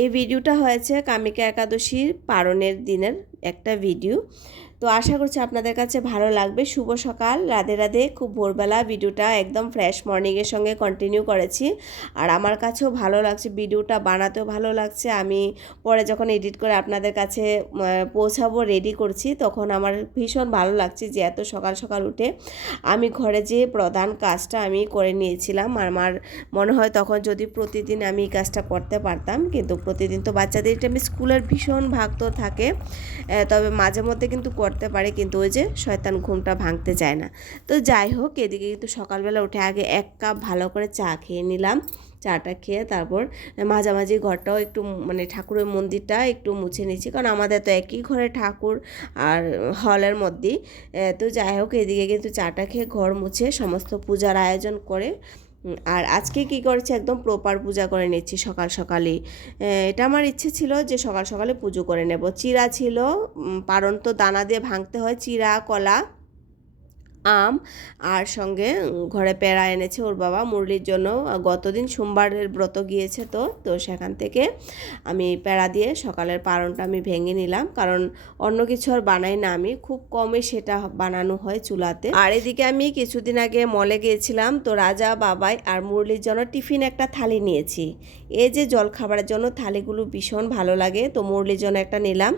এই ভিডিওটা হয়েছে কামিকা একাদশীর পারণের দিনের একটা ভিডিও। তো আশা করছি আপনাদের কাছে ভালো লাগবে। শুভ সকাল, রাধে রাধে। খুব ভোরবেলা ভিডিওটা একদম ফ্রেশ মর্নিংয়ের সঙ্গে কন্টিনিউ করেছি, আর আমার কাছেও ভালো লাগছে, ভিডিওটা বানাতেও ভালো লাগছে। আমি পরে যখন এডিট করে আপনাদের কাছে পৌঁছাবো রেডি করছি, তখন আমার ভীষণ ভালো লাগছে যে এত সকাল সকাল উঠে আমি ঘরে যে প্রধান কাজটা আমি করে নিয়েছিলাম। আর আমার মনে হয় তখন যদি প্রতিদিন আমি এই কাজটা করতে পারতাম, কিন্তু প্রতিদিন তো বাচ্চাদের আমি স্কুলের ভীষণ ভাগ তো থাকে, তবে মাঝে মধ্যে কিন্তু করতে পারে, কিন্তু ওই যে শয়তান ঘুমটা ভাঙতে চায় না। তো যাই হোক, এদিকে কিন্তু সকালবেলা উঠে আগে 1 কাপ ভালো করে চা খেয়ে নিলাম। চাটা খেয়ে তারপর মাঝামাঝি ঘরটাও একটু মানে ঠাকুরের মন্দিরটা একটু মুছে নিচ্ছি, কারণ আমাদের তো একই ঘরে ঠাকুর আর হলের মধ্যেই। তো যাই হোক, এদিকে কিন্তু চাটা খেয়ে ঘর মুছে সমস্ত পূজার আয়োজন করে, আর আজকে কি করেছি, একদম প্রপার পূজা করে নিচ্ছি সকাল সকালেই। এটা আমার ইচ্ছে ছিল যে সকাল সকালে পুজো করে নেব। চিড়া ছিল, পারণ তো দানা দিয়ে ভাঙতে হয়, চিড়া, কলা, আম, আর সঙ্গে ঘরে পেড়া এনেছে ওর বাবা মুরলির জন্য। গতদিন সোমবারের ব্রত গিয়েছে, তো সেখান থেকে আমি পেড়া দিয়ে সকালের পারণটা আমি ভেঙে নিলাম, কারণ অন্য কিছু আর বানাই না, আমি খুব কমই সেটা বানানো হয় চুলাতে। আর এদিকে আমি কিছুদিন আগে মলে গিয়েছিলাম, তো রাজা, বাবাই আর মুরলির জন্য টিফিন একটা থালি নিয়েছি। এই যে জলখাবারের জন্য থালিগুলো ভীষণ ভালো লাগে, তো মুরলির জন্য একটা নিলাম,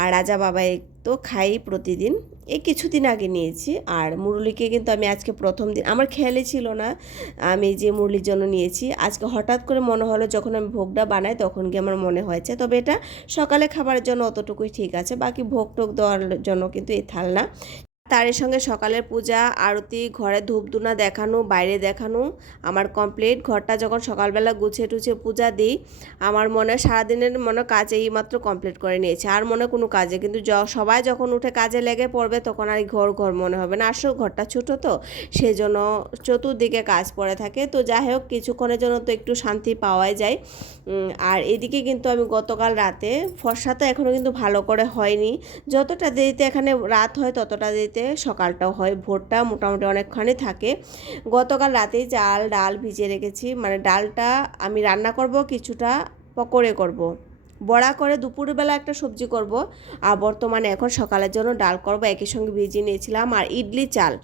আর রাজা বাবাই তো খাই প্রতিদিন, এই কিছুদিন আগে নিয়েছি। আর মুরলিকে কিন্তু আমি আজকে প্রথম দিন, আমার খেয়ালই ছিল না আমি যে মুরলির জন্য নিয়েছি। আজকে হঠাৎ করে মনে হলো, যখন আমি ভোগটা বানাই তখন গিয়ে আমার মনে হয়েছে। তবে এটা সকালে খাবারের জন্য অতটুকুই ঠিক আছে, বাকি ভোগ টোগ দেওয়ার জন্য কিন্তু এই থাল না। তার সঙ্গে সকালের পূজা, আরতি, ঘরে ধূপধুনা দেখানো, বাইরে দেখানো আমার কমপ্লিট। ঘরটা যখন সকালবেলা গুছিয়ে টুছিয়ে পূজা দিই, আমার মনে সারাদিনের মনে কাজে এই মাত্র কমপ্লিট করে নিয়েছে, আর মনে কোনো কাজে, কিন্তু সবাই যখন উঠে কাজে লেগে পড়বে তখন আর ঘর ঘর মনে হবে না। আসলে ঘরটা ছোটো তো, সেই জন্য চতুর্দিকে কাজ পড়ে থাকে। তো যাই হোক, কিছুক্ষণের জন্য তো একটু শান্তি পাওয়াই যায়। আর এদিকে কিন্তু আমি গতকাল রাতে, ফর্সা তো এখনও কিন্তু ভালো করে হয়নি, যতটা দেরিতে এখানে রাত হয় ততটা দেরিতে সকালটাও হয়, ভোরটা মোটামুটি অনেকখানি থাকে। গতকাল রাতেই চাল ডাল ভিজিয়ে রেখেছি, মানে ডালটা আমি রান্না করব, কিছুটা পকোড়ে করব, বড়া করে দুপুরবেলা একটা সবজি করব, আর বর্তমানে এখন সকালের জন্য ডাল করব। একই সঙ্গে ভিজিয়ে নিয়েছিলাম, আর ইডলি চাল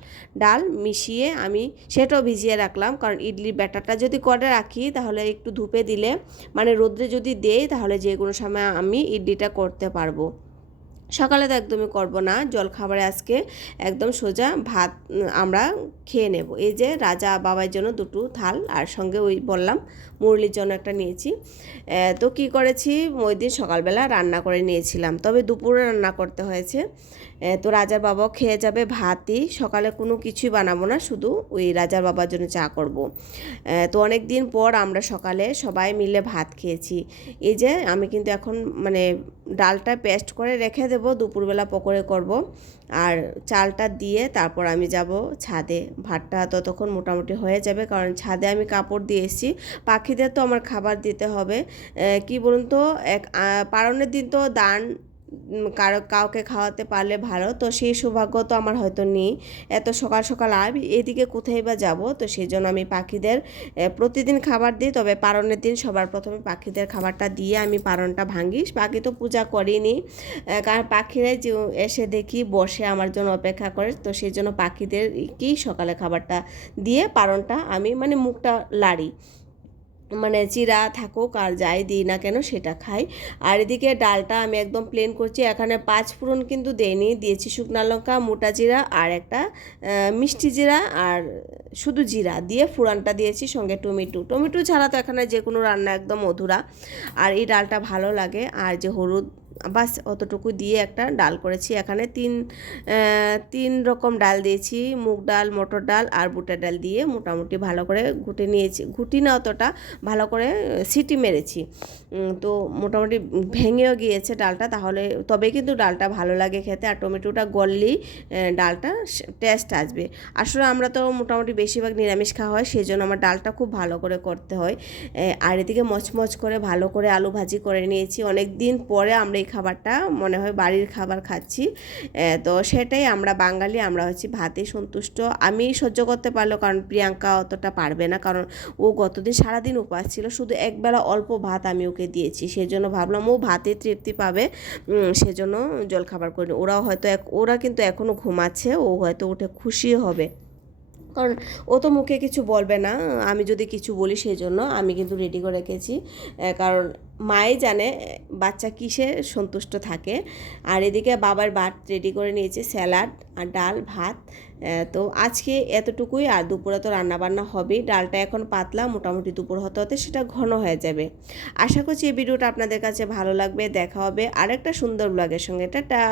ডাল মিশিয়ে আমি সেটাও ভিজিয়ে রাখলাম, কারণ ইডলির ব্যাটারটা যদি করে রাখি তাহলে একটু ধুপে দিলে, মানে রোদ্রে যদি দেই, তাহলে যে কোনো সময় আমি ইডলিটা করতে পারবো। সকালে তো একদমই করব না, জলখাবারে আজকে একদম সোজা ভাত আমরা খেয়ে নেব। এই যে রাজা বাবার জন্য দুটো থাল, আর সঙ্গে ওই বললাম মুরলির জন্য একটা নিয়েছি। তো কি করেছি, ওই দিন সকালবেলা রান্না করে নিয়েছিলাম, তবে দুপুরে রান্না করতে হয়েছে। তো রাজার বাবাও খেয়ে যাবে ভাতই, সকালে কোনো কিছুই বানাবো না, শুধু ওই রাজার বাবার জন্য চা করব। তো অনেক দিন পর আমরা সকালে সবাই মিলে ভাত খেয়েছি। এই যে আমি কিন্তু এখন মানে ডালটা পেস্ট করে রেখে দেবো, দুপুরবেলা পকোড়ে করব, আর চালটা দিয়ে তারপর আমি যাব ছাদে। ভাতটা ততক্ষণ মোটামুটি হয়ে যাবে, কারণ ছাদে আমি কাপড় দিয়ে এসেছি, পাখিদের তো আমার খাবার দিতে হবে। কি বলুন তো, পারণের দিন তো দান কাউকে খাওয়াতে পারলে ভালো, তো সেই সৌভাগ্য তো আমার হয়তো নেই। এত সকাল সকাল আর এদিকে কোথায় বা যাব, তো সেই জন্য আমি পাখিদের প্রতিদিন খাবার দিই, তবে পারণের দিন সবার প্রথমে পাখিদের খাবারটা দিয়ে আমি পারণটা ভাঙি। পাখি তো পূজা করিনি, কারণ পাখিরাই যে এসে দেখি বসে আমার জন্য অপেক্ষা করে, তো সেই জন্য পাখিদেরকেই সকালে খাবারটা দিয়ে পারণটা আমি মানে মুখটা লাড়ি, মানে চিরা থাকুক আর যাই দিই না কেন সেটা খাই। আর এদিকে ডালটা আমি একদম প্লেন করছি, এখানে 5 ফোড়ন কিন্তু দেইনি, দিয়েছি শুকনো লঙ্কা, মোটা জিরা আর একটা মিষ্টি জিরা, আর শুধু জিরা দিয়ে ফোড়নটা দিয়েছি, সঙ্গে টমেটো ছাড়া তো এখানে যে কোনো রান্না একদম অধুরা। আর এই ডালটা ভালো লাগে, আর যে হলুদ, বাস অতটুকু দিয়ে একটা ডাল করেছি। এখানে তিন রকম ডাল দিয়েছি, মুগ ডাল, মটর ডাল আর বুটের ডাল দিয়ে মোটামুটি ভালো করে ঘুটে নিয়েছি, ঘুটি না অতটা, ভালো করে সিটি মেরেছি। তো মোটামুটি ভেঙেও গিয়েছে ডালটা, তাহলে তবে কিন্তু ডালটা ভালো লাগে খেতে, আর টমেটোটা গললেই ডালটা টেস্ট আসবে। আসলে আমরা তো মোটামুটি বেশিরভাগ নিরামিষ খাওয়া হয়, সেই জন্য আমার ডালটা খুব ভালো করে করতে হয়। আর এদিকে মচমচ করে ভালো করে আলু ভাজি করে নিয়েছি। অনেক দিন পরে আমরা খাবারটা মনে হয় বাড়ির খাবার খাচ্ছি। তো সেটাই আমরা বাঙালি, আমরা হচ্ছে ভাতে সন্তুষ্ট। আমি সহ্য করতে পারলো, কারণ প্রিয়াঙ্কা অতটা পারবে না, কারণ ও গতদিন সারাদিন উপবাস ছিল, শুধু একবেলা অল্প ভাত আমি ওকে দিয়েছি, সেজন্য ভাবলাম ও ভাতে তৃপ্তি পাবে, সেজন্য জলখাবার করিনি। ওরা কিন্তু এখনও ঘুমাচ্ছে, ও হয়তো উঠে খুশি হবে, কারণ ও তো মুখে কিছু বলবে না আমি যদি কিছু বলি, সেই জন্য আমি কিন্তু রেডি করে রেখেছি, কারণ মাই জানে বাচ্চা কিসে সন্তুষ্ট থাকে। আর এদিকে বাবার ভাত রেডি করে নিয়েছে, স্যালাড আর ডাল ভাত। তো আজকে এতটুকুই, আর দুপুরে তো রান্নাবান্না হবেই। ডালটা এখন পাতলা, মোটামুটি দুপুর হতে হতে সেটা ঘন হয়ে যাবে। আশা করছি এই ভিডিওটা আপনাদের কাছে ভালো লাগবে। দেখা হবে আরেকটা সুন্দর ব্লগের সঙ্গে। টাটা।